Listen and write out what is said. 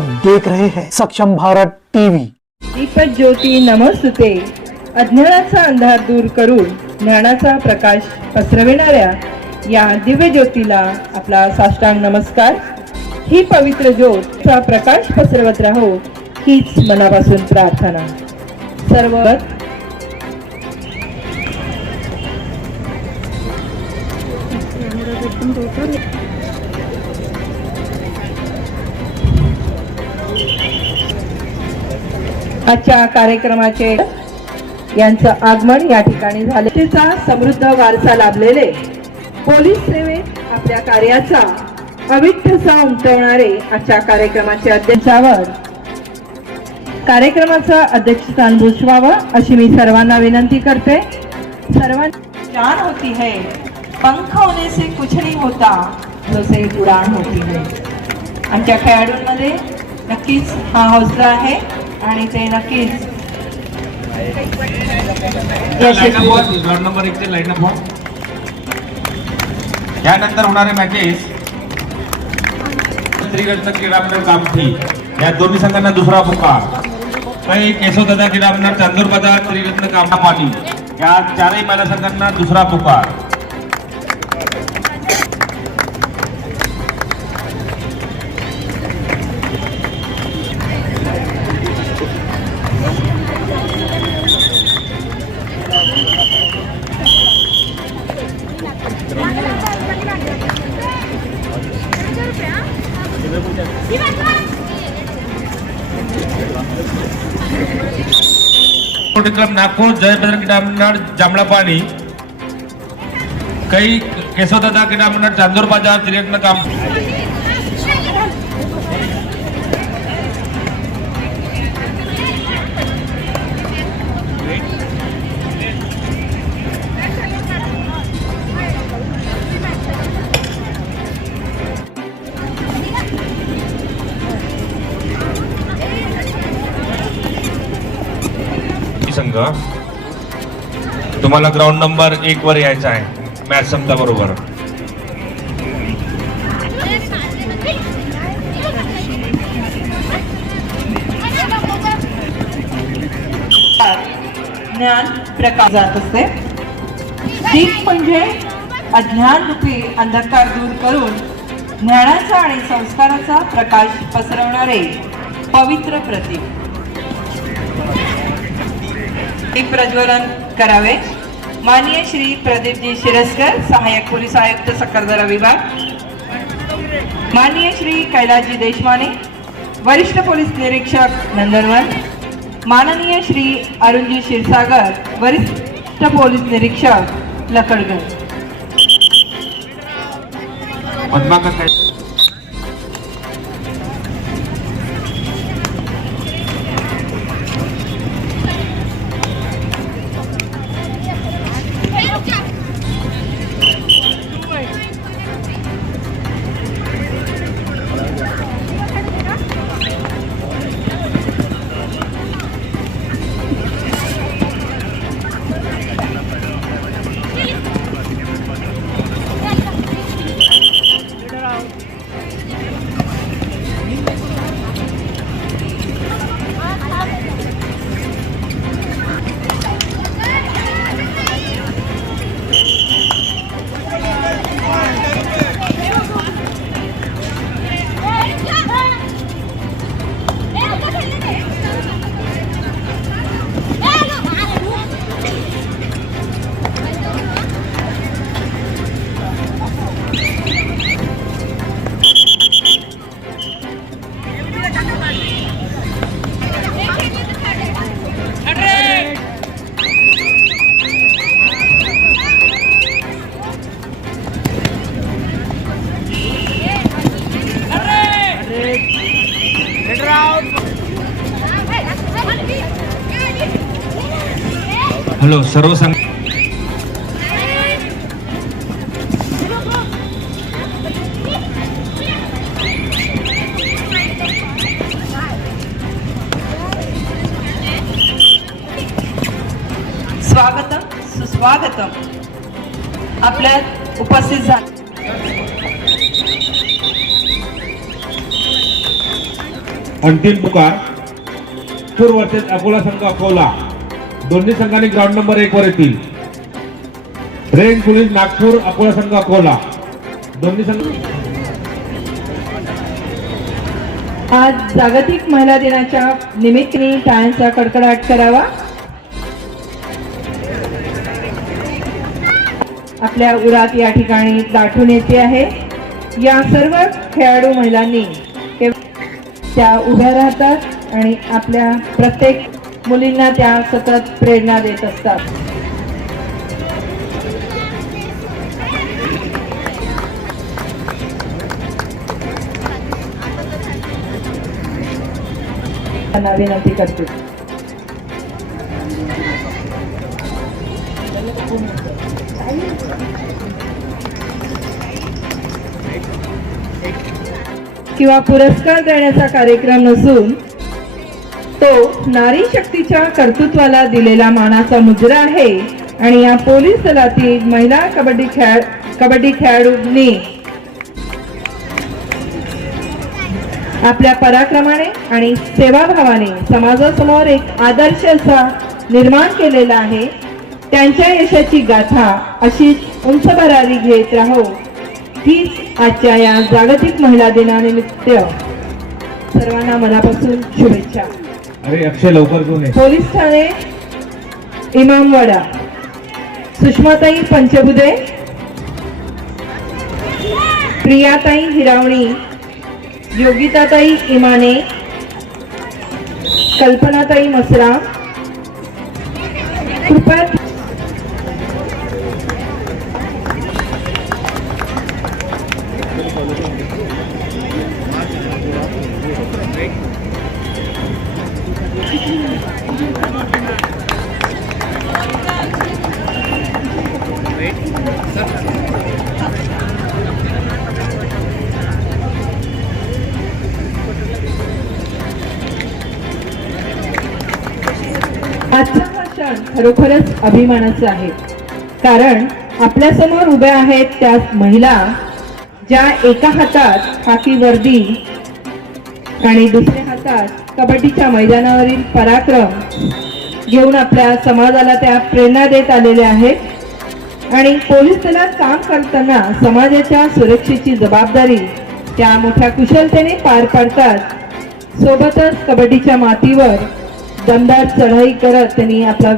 आप देख रहे हैं सक्षम भारत टीवी। दीपक ज्योती नमस्तुते। अज्ञानाचा अंधार दूर करून ज्ञानाचा प्रकाश पसरविणाऱ्या या दिव्य ज्योतीला आपला साष्टांग नमस्कार। ही पवित्र ज्योतचा प्रकाश पसरवत राहो हीच मनापासून प्रार्थना। सर्व आजच्या कार्यक्रमाचे यांचं आगमन या ठिकाणी झाले। तिचा समृद्ध वारसा लाभलेले पोलीस सेवेत आपल्या कार्याचा अविठ्ठसा उमटवणारे आजच्या कार्यक्रमाचे अध्यक्षावर कार्यक्रमाचं अध्यक्षस्थान भूषवावं अशी मी सर्वांना विनंती करते। सर्वांनी जान होती है, पंख होने से कुछ नहीं होता, जसे उडान होती है। आमच्या खेळाडूंमध्ये नक्कीच हा हौसला आहे आणि ते नक्कीच नंबर 1 चे लाईन अप हो। यानंतर होणारे मॅचेस श्रीगणेश क्रीडामंडळ कामठी या दोन्ही संघांना दुसरा पुकार, काही केशवदादा क्रीडामंडळ चांदूर बाजार त्रिरत्न कामपाणी या चारही महिला संघांना दुसरा पुकार। क्लब नागपूर जयभद्र क्रीडामंडळ जांभळापाणी, काही केशवदादा क्रीडामंडळ चांदूर बाजार त्रिरत्न काम। संघ तुम्हाला ग्राउंड नंबर 1 वर यायचा आहे मॅच संपता बरोबर। ज्ञान प्रकाश जात असते। दीप म्हणजे अज्ञान रूपी अंधकार दूर करून ज्ञानाचा आणि संस्काराचा प्रकाश पसरवणारे पवित्र प्रतीक। प्रज्वलन करावे। माननीय श्री प्रदीपजी शिरस्कर, सहाय्यक पोलीस आयुक्त सकरदरा विभाग, माननीय श्री कैलासजी देशमाने, वरिष्ठ पोलीस निरीक्षक नंदनवन, माननीय श्री अरुणजी क्षीरसागर, वरिष्ठ पोलीस निरीक्षक लकडगड। हॅलो सर्व संघ स्वागतम सुस्वागतम। आपल्या उपस्थित झाले अंतिम पुकार नागपूर वर्सेस अकोला संघ अकोला दोन्ही संघांनी ग्राउंड नंबर 1 वर येतील. रेंज पोलीस नागपूर अकोला संघ अकोला दोन्ही संघ. आज जागतिक महिला दिनाच्या निमित्ताने टाळ्यांचा कडकडाट करावा. आपल्या उरात या ठिकाणी दाटून येते आहे. या सर्व खेळाडू महिलांनी त्या उभ्या राहतात आणि आपल्या प्रत्येक मुलींना त्या सतत प्रेरणा देत असतात. त्यांना विनंती करते. किंवा पुरस्कार देण्याचा कार्यक्रम नसून तो नारी शक्तीच्या कर्तृत्वाला दिलेला मानाचा मुजरा आहे. आणि या पोलीस दलातील महिला कबड्डी खेळाडूंनी आपल्या पराक्रमाने आणि सेवाभावाने समाजासमोर एक आदर्श असा निर्माण केलेला आहे. त्यांच्या यशाची गाथा अशीच उंच भरारी घेत राहो हीच आजच्या या जागतिक महिला दिनानिमित्त सर्वांना मनापासून शुभेच्छा. अरे अक्षय लवकर घेऊन ये. पोलीस ठाणे इमामवाडा सुषमाताई पंचबुधे, प्रियाताई हिरावणी, योगिताताई इमाने, कल्पनाताई मसरा. कृपया आजचा हा क्षण खरोखरच अभिमानाचा आहे. कारण आपल्या समोर उभ्या आहेत त्या महिला ज्या एका हातात खाकी वर्दी आणि दुसऱ्या हातात कबड्डीच्या मैदानावरील पराक्रम घेऊन आपल्या समाजाला त्या प्रेरणा देत आलेल्या आहेत. आणि पोलीस दलात काम करताना समाजाच्या सुरक्षेची जबाबदारी त्या मोठ्या कुशलतेने पार पाडतात. सोबतच कबड्डीच्या मातीवर दमदार चढाई करत त्यांनी आपला